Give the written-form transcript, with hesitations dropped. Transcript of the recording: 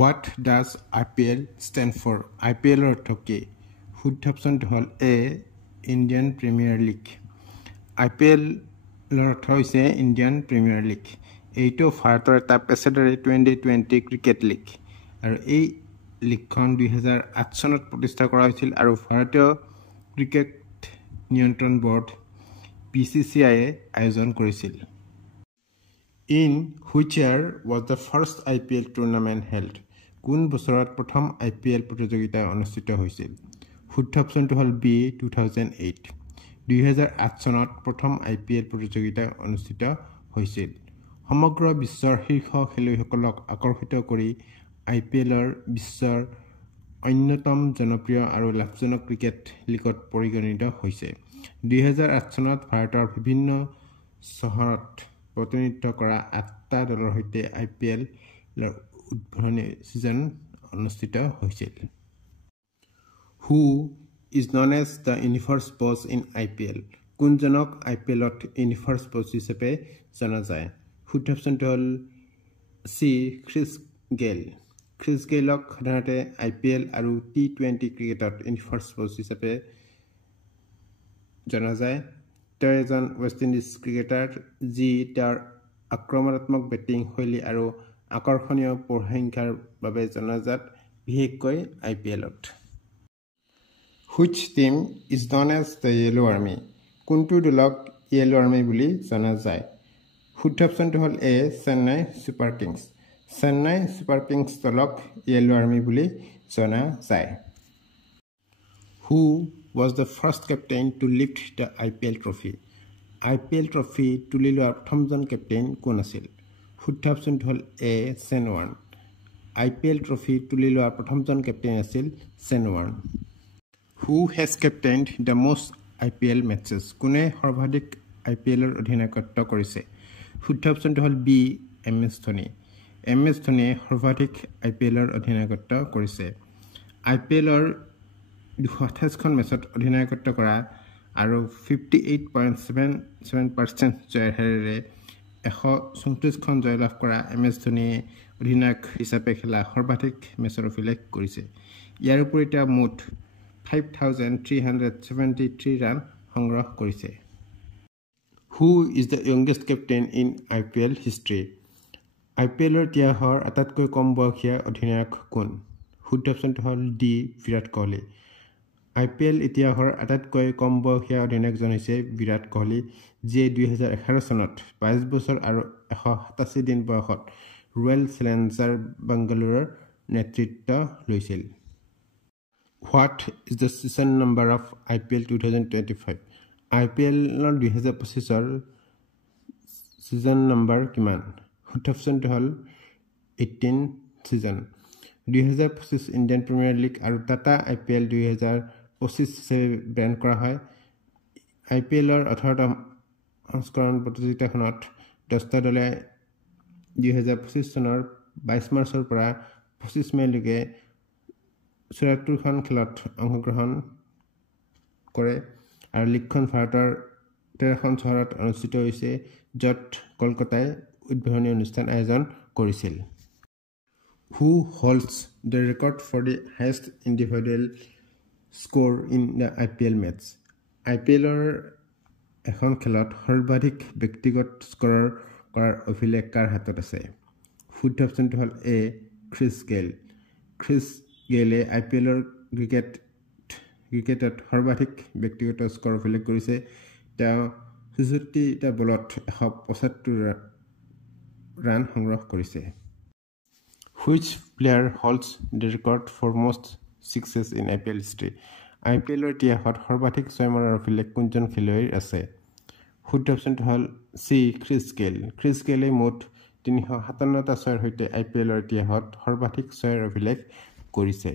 What does IPL stand for? IPL অৰ্থ কি? শুদ্ধ অপশনটো হ'ল A Indian premier league. IPL অৰ্থ হৈছে ইণ্ডিয়ান প্ৰিমিয়াৰ লীগ। এইটো ভাৰতৰ এটা পেছাদাৰী 2020 ক্ৰিকেট লীগ আৰু এই লীগখন 2008 চনত প্ৰতিষ্ঠা কৰা হৈছিল আৰু ভাৰতীয় ক্ৰিকেট নিয়ন্ত্ৰণ বৰ্ড BCCI আয়োজন কৰিছিল। In which year was the first IPL tournament held? কোন বছৰত প্ৰথম IPL প্ৰতিযোগিতা অনুষ্ঠিত হৈছিল? শুদ্ধ অপশনটো হ'ল B 2008। 2008 চনত প্ৰথম IPL প্ৰতিযোগিতা অনুষ্ঠিত হৈছিল। সমগ্ৰ বিশ্বৰ শীৰ্ষ খেলুৱৈসকলক আকৰ্ষিত কৰি IPLৰ বিশ্বৰ অন্যতম জনপ্ৰিয় আৰু লাভজনক ক্ৰিকেট লীগত পৰিগণিত হৈছে। 2008 চনত ভাৰতৰ বিভিন্ন চহৰত প্ৰতিনিধিত্ব কৰা 8টা দলৰ সৈতে IPLৰ উদ্বোধনী ছিজন অনুষ্ঠিত হৈছিল। Who is known as the universe boss in IPL? কোনজনক IPLত ইউনিভাৰ্ছ বছ হিচাপে জনা যায়? শুদ্ধ অপশ্যনটো হ'ল C ক্ৰিছ গেইল। ক্ৰিছ গেইলক সাধাৰণতে IPL আৰু T20 ক্ৰিকেটত ইউনিভাৰ্ছ বছ হিচাপে জনা যায়। তেওঁ এজন ৱেষ্ট ইণ্ডিজ ক্ৰিকেটাৰ যি তেওঁৰ আক্ৰমণাত্মক বেটিং শৈলী আৰু আকৰ্ষণীয় পৰিসংখ্যাৰ বাবে জনাজাত, বিশেষকৈ IPLত। Which team is known as the Yellow Army? কোনটো দলক Yellow Army বুলি জনা যায়? শুদ্ধ অপশ্যনটো হ'ল A Chennai super Kings. Chennai super Kings দলক Yellow Army বুলি জনা যায়। Who was the first captain to lift the IPL trophy? IPL trophy তুলি লোৱা প্ৰথমজন কেপ্টেইন কোন আছিল? শুদ্ধ অপশ্যনটো হ'ল A chain warn. IPL trophy তুলি লোৱা প্ৰথমজন কেপ্টেইন আছিল চেন warn. Who has captained the most IPL matches? কোনে সৰ্বাধিক IPLৰ অধিনায়কত্ব কৰিছে? শুদ্ধ অপশ্যনটো হ'ল B MS ধোনী। MS ধোনীয়ে সৰ্বাধিক IPLৰ অধিনায়কত্ব কৰিছে। IPLৰ 228খন মেচত অধিনায়কত্ব কৰা আৰু 58.77% জয়ৰ হাৰেৰে 134খন জয়লাভ কৰা MS ধোনীয়ে অধিনায়ক হিচাপে খেলা সৰ্বাধিক মেচৰ অভিলেখ কৰিছে। ইয়াৰ উপৰি তেওঁ মুঠ 5,373 ৰান সংগ্ৰহ কৰিছে। Who is the youngest captain in IPL history? IPLৰ ইতিহাসৰ আটাইতকৈ কম বয়সীয়া অধিনায়ক কোন? শুদ্ধ অপশ্যনটো হ'ল D বিৰাট কোহলি। IPL ইতিহাসৰ আটাইতকৈ কম বয়সীয়া অধিনায়কজন হৈছে বিৰাট কোহলি, যিয়ে 2011 চনত 22 বছৰ আৰু 187 দিন বয়সত ৰয়েল চেলেঞ্জাৰ বেংগালুৰুৰ নেতৃত্ব লৈছিল। What is the season number of IPL 2025? IPLৰ 2025ৰ ছিজন নম্বৰ কিমান? শুদ্ধ অপশ্যনটো হ'ল 18 ছিজন। 2025 ইণ্ডিয়ান প্ৰিমিয়াৰ লীগ আৰু টাটা IPL 2025 হিচাপে ব্ৰেণ্ড কৰা হয়। IPLৰ 18টা সংস্কৰণ প্ৰতিযোগিতাখনত 10টা দলে 2025 চনৰ 22 মাৰ্চৰ পৰা 25 মেলৈকে 74খন খেলত অংশগ্ৰহণ কৰে আৰু লীগখন ভাৰতৰ 13খন চহৰত অনুষ্ঠিত হৈছে, য'ত কলকাতাই উদ্বোধনী অনুষ্ঠান আয়োজন কৰিছিল। Who holds the record for the highest individual score in the IPL match? IPLৰ এখন খেলত সৰ্বাধিক ব্যক্তিগত স্ক'ৰ কৰাৰ অভিলেখ কাৰ হাতত আছে? শুদ্ধ অপশ্যনটো হ'ল A ক্ৰিছ গেইল। ক্ৰিছ গেইলে IPLৰ ক্ৰিকেটত সৰ্বাধিক ব্যক্তিগত স্ক'ৰ অভিলেখ কৰিছে। তেওঁ 64টা বলত 175 ৰান সংগ্ৰহ কৰিছে। Which player holds the record for most sixes in IPL history? IPLৰ ইতিহাসত সৰ্বাধিক ছয় মৰাৰ অভিলেখ কোনজন খেলুৱৈৰ আছে? শুদ্ধ অপশ্যনটো হ'ল C ক্ৰিছ গেইল। ক্ৰিছ গেইলে মুঠ 357টা ছয়ৰ সৈতে IPLৰ ইতিহাসত সৰ্বাধিক ছয়ৰ অভিলেখ কৰিছে।